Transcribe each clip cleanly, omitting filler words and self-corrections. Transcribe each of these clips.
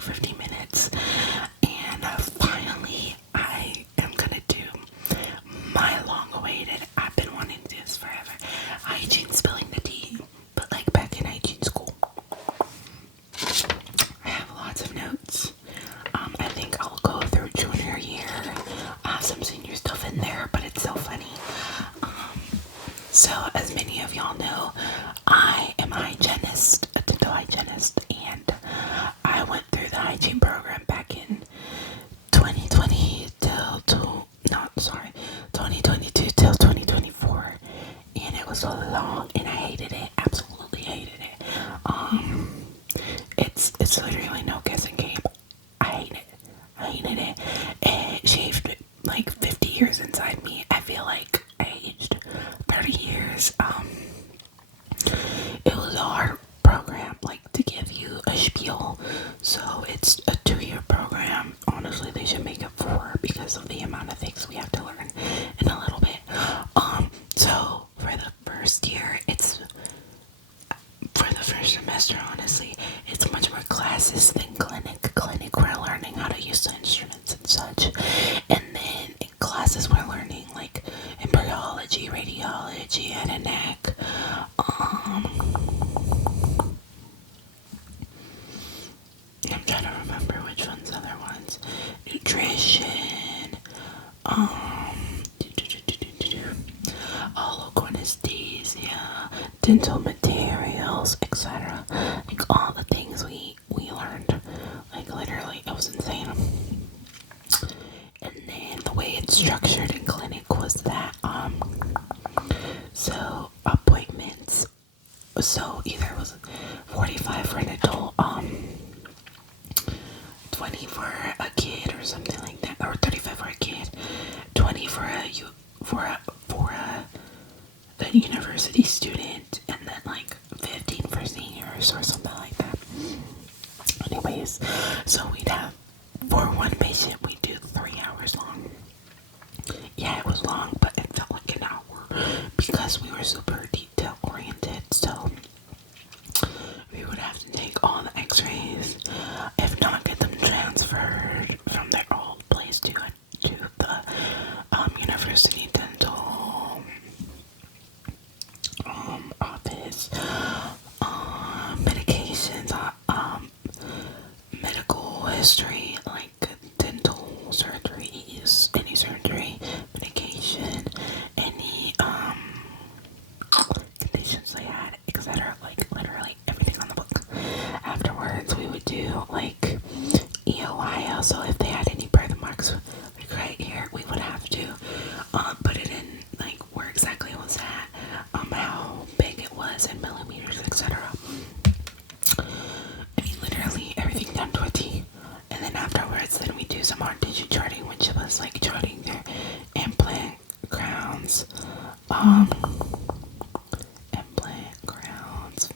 like 50 minutes. And finally, I am gonna do my long-awaited, I've been wanting to do this forever, hygiene spilling the tea, but like back in hygiene school. I have lots of notes. I think I'll go through junior year. I have some senior stuff in there, but it's so funny. So as many of y'all know, I am a hygienist, a dental hygienist, and I went through the hygiene program back in 2020 2022 till 2024, and it was so long, and I hated it, absolutely hated it. It's literally no guessing game. I hated it. It shaved like 50 years inside me. I feel like I aged 30 years. It was a hard program, like, to give you a spiel. So it's a 2-year program. Honestly, they should make it 4 because of the amount of things we have to learn in a little bit. So for the first year, for the first semester, honestly, it's much more classes than clinic. Clinic, we're learning how to use the instruments and such. And then in classes, we're learning like embryology, radiology, head and neck. I'm trying to remember which ones other ones. Nutrition. Holocornesthesia, dental materials, etc. Like all the things we learned. Like literally, it was insane. And then the way it's structured in clinic was that so appointments. So either it was 45 for an adult, 20 for a kid or something like that, or 35 for a kid, 20 for the university student, and then like 15 for seniors or something like that. Anyways, so we'd have, for one patient, we'd do 3 hours long. Yeah, it was long, but it felt like an hour because we were super detail oriented. So we would have to take all the x-rays, if not get them transferred from their old place to the university dental office. Medications, medical history, like dental surgeries, any surgery, medication, any conditions they had, etc. Like literally everything on the book. Afterwards, we would do like EOI. So if they had any birthmarks, like right here, we would have to put it in like where exactly it was at, how big it was in millimeters, etc. I mean, literally everything down to a T. And then afterwards, then we do some more digit charting, which was like charting their implant crowns,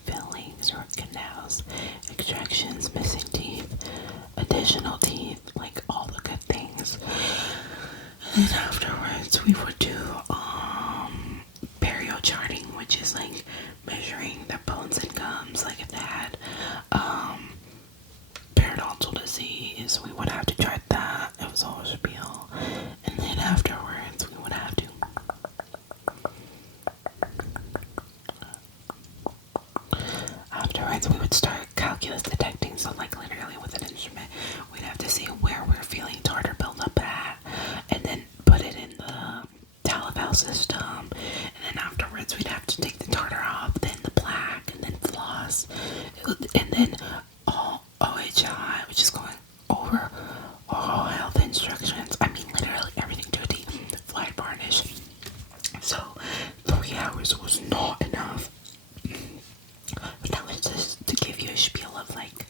fillings, root canals, extractions, missing teeth, additional teeth, like all the good things. And then afterwards, we would do perio charting, which is like measuring their bones and gums, like if they had periodontal disease, we would have to chart that. It was always a spiel. And then afterwards, we would have to we would start calculus detecting. So like literally with an instrument, we'd have to see where we're feeling tartar build up at, and then put it in the Talaval system. And then afterwards, we'd have to take the tartar off, then the plaque, and then floss, and then OHI, which is going over oral health instructions. I mean, literally everything to a T. Fly varnish. So 3 hours was not enough. But that was just to give you a spiel of like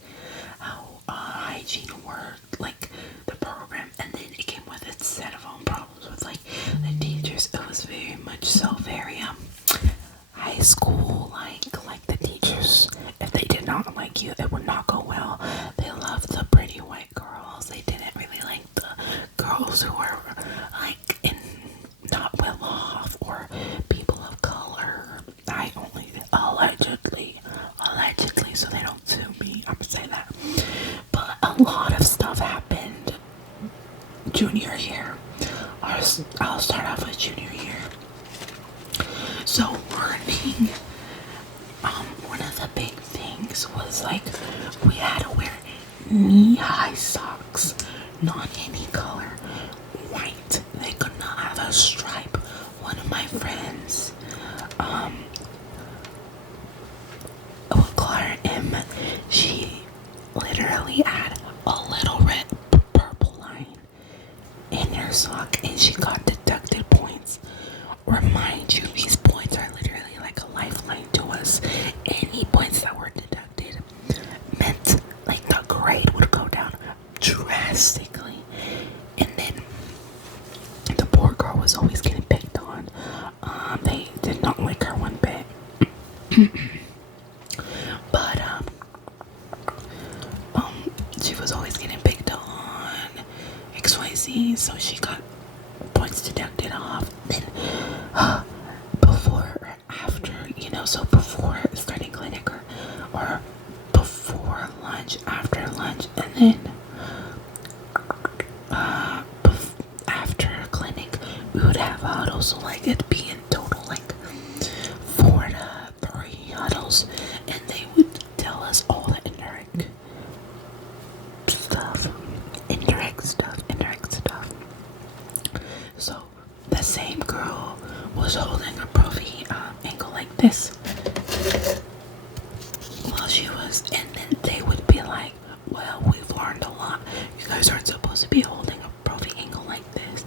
how hygiene worked, like the program, and then it came with its set of own problems with like the teachers. It was very much so very high school like the teachers. If they did not like you, it would not go well. They loved the pretty white girls. They didn't really like the girls who were like in not well off or people of color. I only allegedly, so they don't sue me. I'm gonna say that. But a junior year. I'll start off with junior year. So learning, one of the big things was like we had to wear knee-high socks, not any color, white. They could not have a stripe. One of my friends, we'll call her M, she literally had a little red purple line in her sock and she got deducted points. Remind you, these points are literally like a lifeline to us. Any points that were deducted meant like the grade would go down drastically. And then the poor girl was always getting picked on. They did not like her one bit. But she was always getting picked on XYZ, so she got points deducted off. Then before or after, so before starting clinic or before lunch, after lunch, and then after clinic we would have huddles. So like it'd be in total like 4 to 3 huddles, and they would tell us all the indirect stuff. So the same girl was holding a profi ankle like this while she was, and then they would be like, well, we've learned a lot. You guys aren't supposed to be holding a profi ankle like this.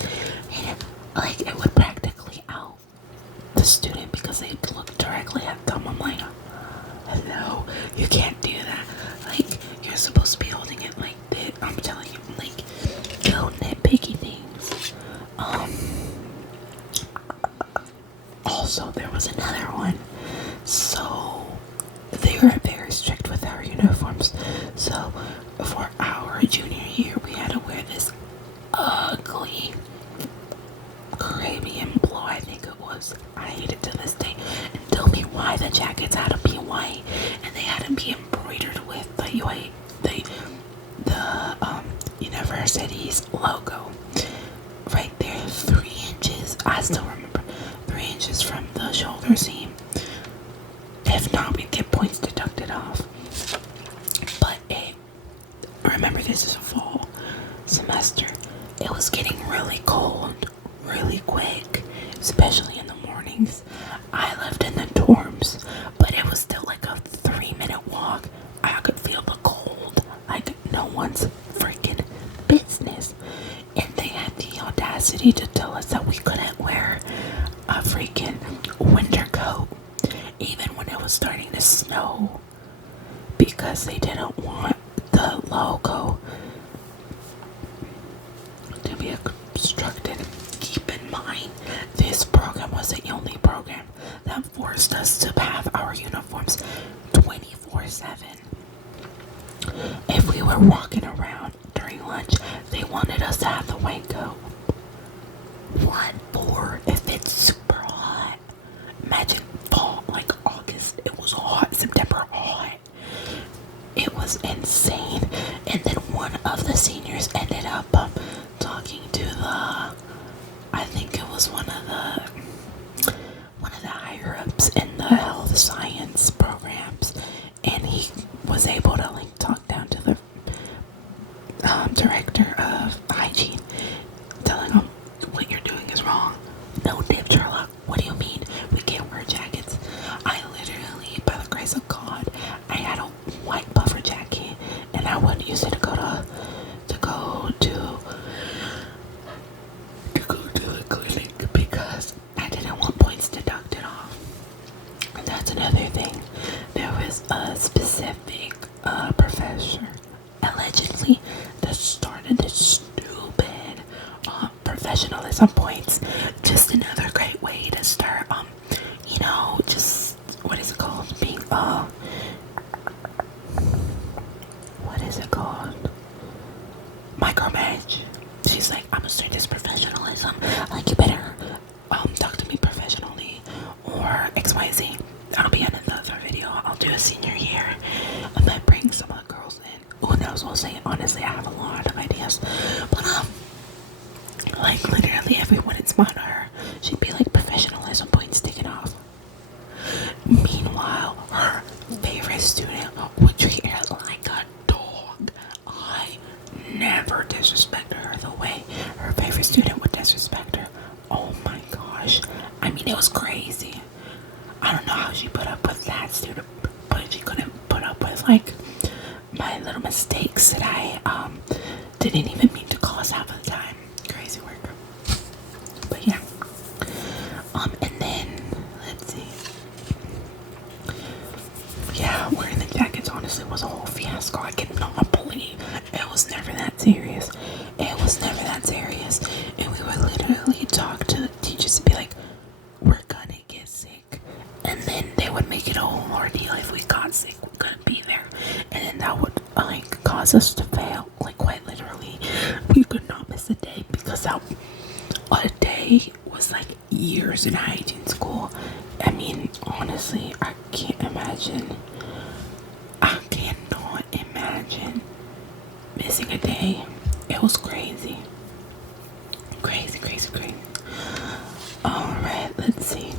And like it would practically out the student because they look directly at them. I'm like, hello, you can't do that. Like, you're supposed to be holding it like this. I'm telling you, like, little nitpicky things. Also, there was another one. So they were very strict with our uniforms. So for our junior year, we had to wear this ugly Caribbean blue, I think it was. I hate it to this day. And tell me why the jackets had to be white and they had to be embroidered with the university's logo right there, 3 inches. I still remember 3 inches from the shoulder seam. If not, we'd get points deducted off. But remember, this is a fall semester. It was getting really cold really quick, especially in the mornings. I lived in the dorms, but it was still like a 3-minute walk. I could feel the cold like no one's freaking business. And they had the audacity to tell us that we couldn't wear a freaking winter coat even when it was starting to snow, because they didn't want the logo to be obstructed. Keep in mind, this program was the only program that forced us to have our uniforms 24/7. If we were walking around during lunch, they wanted us to have the white coat. What for? If it's super hot. Imagine fall, like August, it was hot, September hot. It was insane. And then one of the seniors ended up talking to I think it was one of the higher ups in the health science programs, and he was able to like talk down to the director of hygiene, telling him what you're doing is wrong. No dip, Sherlock. What do you mean we can't wear jackets? I literally, by the grace of God, I had a white puffer jacket, and I would use it to go to the clinic because I didn't want points deducted off. And that's another thing. There was a specific professor, allegedly, that started this stupid professionalism points. Just another great way to start, just, what is it called? Being, what is it called? Micromanage. She's like, I'm gonna start this professionalism. Like, you better talk to me professionally or XYZ. That'll be in another video. I'll do a senior year. I might bring some of the girls in. Who knows? We'll see. Honestly, I have a lot of ideas. But Like literally everyone in smart her. She'd be like professionalism points taken off. Meanwhile, her favorite student would treat her like a dog. I never disrespected her the way her favorite student would disrespect her. Oh my gosh. I mean, it was crazy. I don't know how she put up with that student, but she couldn't put up with like my little mistakes that I didn't even mean to cause half of the time. Crazy work. But yeah. And then let's see. Yeah, wearing the jackets honestly was a whole fiasco. I cannot believe it was never that serious. It was never that serious. And we would literally talk to the teachers to be like, we're gonna get sick. And then they would make it a whole ordeal. If we got sick, we couldn't be there. And then that would like cause us to fail. Like quite literally. We could not miss a day because that a day was like years in hygiene school. I mean, honestly, I can't imagine. I cannot imagine missing a day. It was crazy. Crazy, crazy, crazy. Alright, let's see.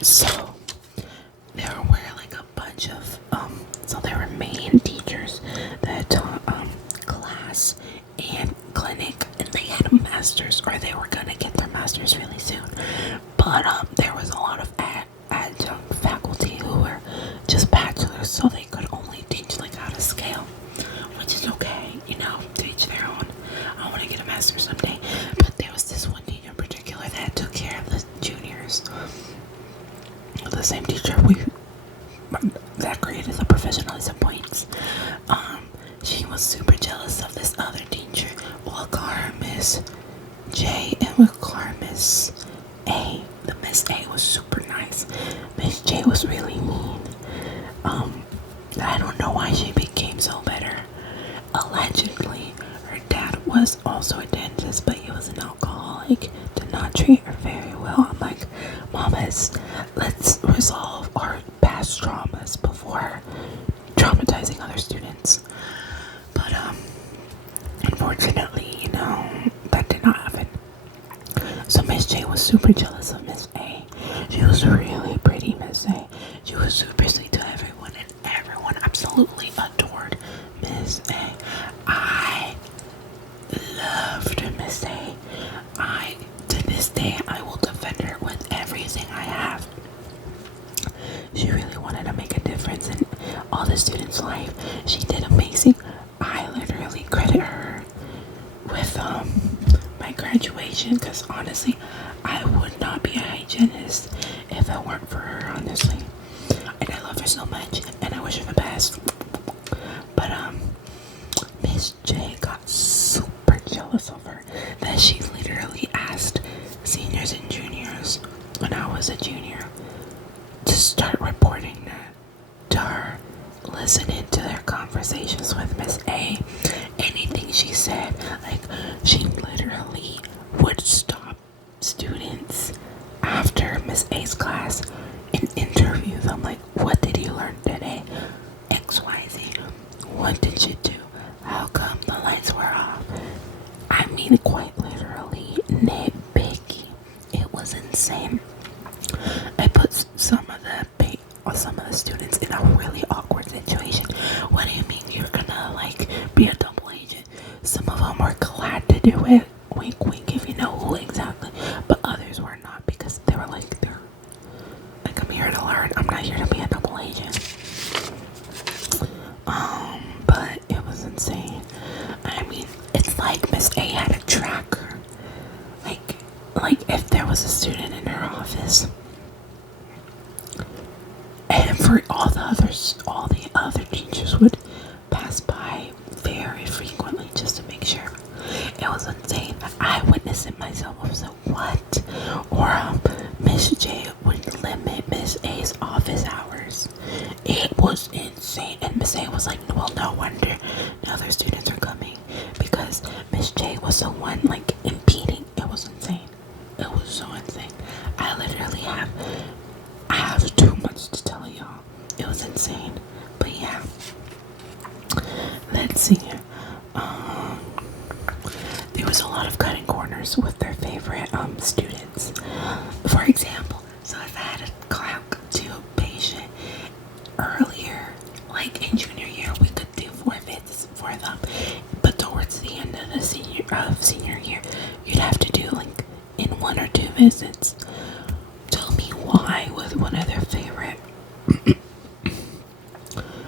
So, there were like a bunch of, so there were main teachers that taught, class and clinic, and they had a master's, or they were gonna get their master's really soon. But, there was a lot of adjunct faculty who were just bachelors, so they could only teach like how to scale, which is okay, you know, to each their own. I want to get a master's someday, but there was this one teacher in particular that took care of the juniors. The same teacher that created the professionalism points. She was super jealous of this other teacher. We'll call her Miss J, and we'll call her Miss A. The Miss A was super nice. Miss J was really mean. I don't know why she became so bitter. Allegedly, her dad was also a dentist, but he was an alcoholic. Did not treat her very well. I'm like, Mamas, let's resolve our past traumas before traumatizing other students. But unfortunately, you know, that did not happen. So Miss J was super jealous of Miss A. She was really pretty, Miss A. She was super sweet to everyone, and everyone absolutely adored Miss A. I loved Miss A. To this day, I will defend her with everything I have. She really wanted to make a difference in all the students' life. She did amazing. I literally credit her with my graduation, because honestly, I would not be a hygienist if it weren't for her, honestly. And I love her so much, and I wish her the best. But Miss J got super jealous of her that she literally asked seniors and juniors when I was a junior to start reporting to her, listening to their conversations with Miss A. Anything she said, like she literally would stop students after Miss A's class and interview them, like, what did you learn today? XYZ. What did you do? How come the lights were off? I mean, quite literally nitpicky. It was insane. I put some of the students in a really awkward situation. What do you mean you're gonna like be a double agent? Some of them were glad to do it. Wink, wink, if you know who exactly. But others were not, because they were like, I'm here to learn. I'm not here to be a double agent. But it was insane. I mean, it's like Miss A had a tracker. Like if there was a student in her office, and for all the other teachers would pass by very frequently just to make sure. It was insane. I witnessed it myself. I was like, what? Or Miss J would limit Miss A's office hours. It was insane. And Miss A was like, well, no wonder the other students are coming, because Miss J was the one like impeding. It was insane. It was so insane. I have too much to tell y'all. It was insane. But yeah. Let's see here. was a lot of cutting corners with their favorite students. For example, so if I had a talk to a patient earlier, like in junior year, we could do 4 visits for them, but towards the end of the senior year, you'd have to do like in 1 or 2 visits. Tell me why with one of their favorite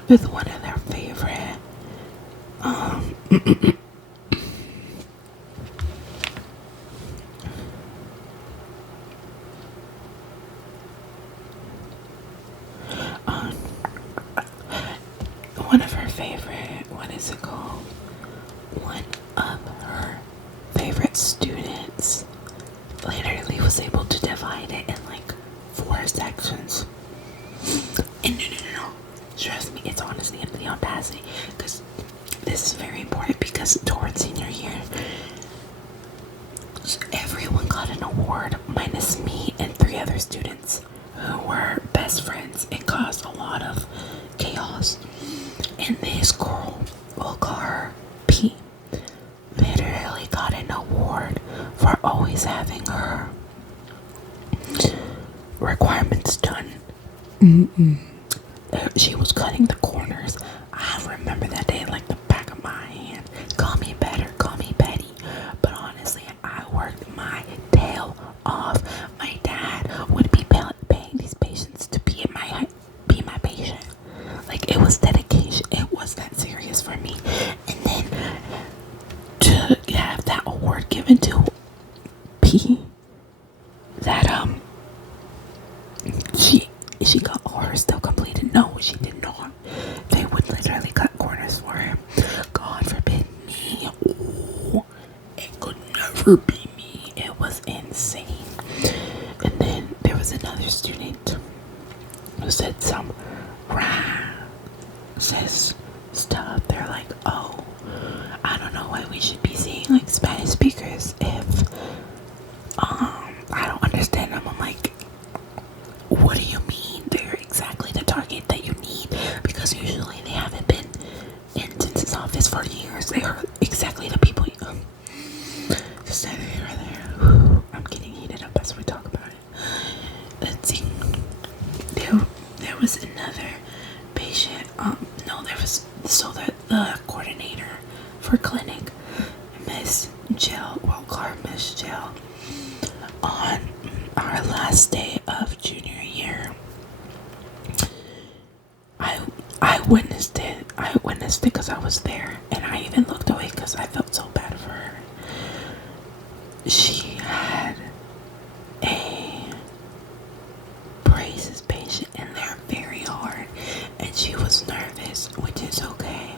with one of their favorite um, one of her favorite, what is it called? One of her favorite students literally was able to divide it in like 4 sections. And no. Trust me, it's honestly the audacity, because this is very important, because towards senior year, everyone got an award minus me and 3 other students who were best friends. It caused a lot of chaos. And this girl, we'll call her P, literally got an award for always having her requirements done. She was cutting the corners. I remember that day like the back of my hand. Call me better, call me Betty. But honestly, I worked my tail off. My dad would be paying these patients to be my patient. Like, it was dedication. It was that serious for me. And then to have that award given to P, that she got hers still completed. No, she did not. They would literally cut corners for him. God forbid me. Oh, it could never be me. It was insane. And then there was another student who said some racist stuff. They're like, oh, I don't know why we should be seeing like Spanish speakers if I don't understand them. I'm like, what do you mean? They're exactly the target that you need, because usually they haven't been in census office for years. They are exactly the people you just right there. I'm getting heated up as we talk about it. Let's see. There was another patient. No, there was, so the coordinator for clinic, Miss Jill, we'll call her Miss Jill, on our last day of junior year, I witnessed it. I witnessed it because I was there, and I even looked away because I felt so bad for her. She had a braces patient, and they're very hard, and she was nervous, which is okay,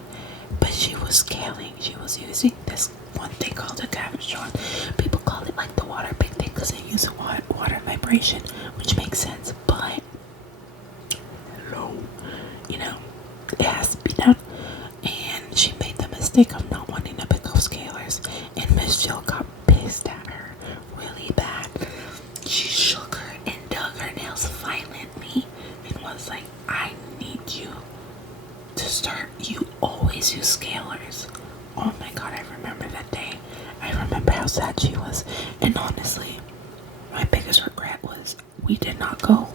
but she was scaling. She was using this one thing called a capstone. People call it like the water big thing because they use water vibration, which makes sense, but you know, it has to be done. And she made the mistake of not wanting to pick up scalers, and Miss Jill got pissed at her really bad. She shook her and dug her nails violently and was like, I need you to start, you always use scalers. Oh my god, I remember that day. I remember how sad she was. And honestly, my biggest regret was we did not go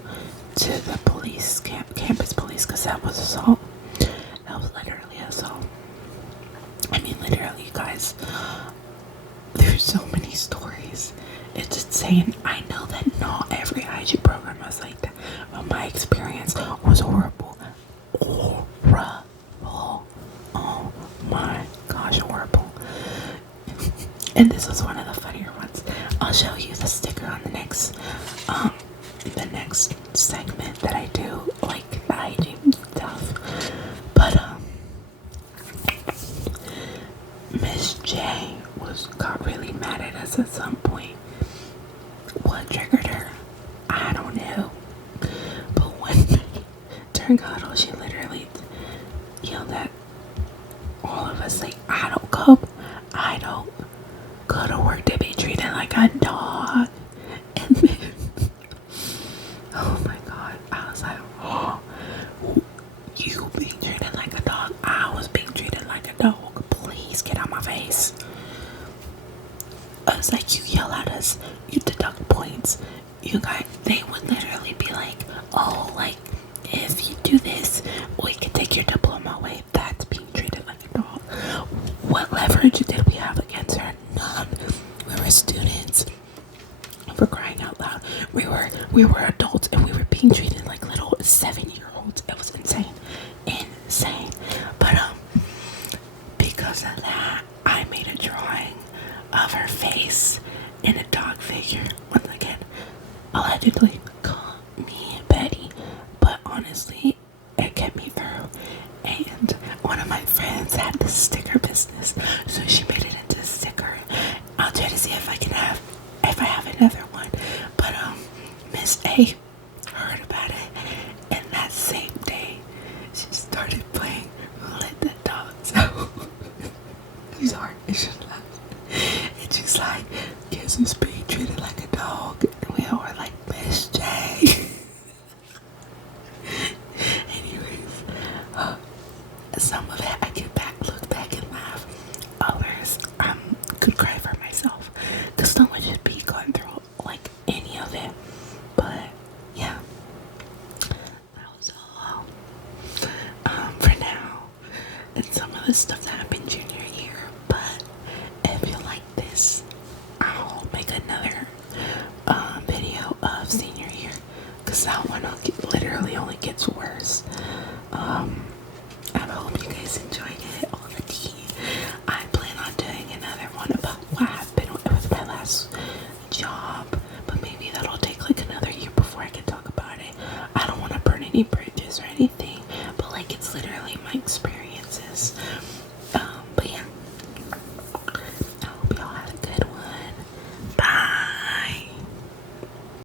to the police campus police, because that was assault. That was literally assault. I mean, literally, you guys, there's so many stories. It's insane. I know that not every hygiene program was like that, but my experience was horrible. Horrible. Oh my gosh, horrible. And this was one of the funnier ones. I'll show you the sticker on the next segment that I do, like the hygiene stuff. But Miss J got really mad at us at some point. What triggered her? I don't know. But one night during huddle, she literally yelled at all of us like, I don't go to work to be treated like a dog. And then, oh my god, I was like, oh, you being treated like a dog? I was being treated like a dog. Please get out my face. us, like you yell at us, you deduct points. You guys, they would literally be like, oh, like if you do this, we can take your diploma away. That's being treated like a dog. What leverage did we have against her? None. We were students. For crying out loud, we were adults and we were being treated like little 7-year-olds. It was insane, insane. But because of that, I made a drawing of her face in a dog figure. Once again, allegedly call me Betty, but honestly, it kept me through. And one of my friends had this sticker business, so she made it into a sticker. I'll try to see if I have another one. But Miss A heard about it, and that same day she started playing Let the Dogs Out. I'm sorry, it's just laugh. And she's like, guess who's being treated like a dog? And we all were like, Miss J. Anyways, some of it I can look back and laugh. Others, could cry for myself. Cause no one should be going through like any of it. But yeah, that was all for now. And some of the stuff that happened junior year. But if you like this, I'll make another video of senior year. Cause that one literally only gets worse. I hope you guys enjoyed it. All the tea. I plan on doing another one about what happened with my last job, but maybe that'll take like another year before I can talk about it. I don't want to burn any bridges or anything.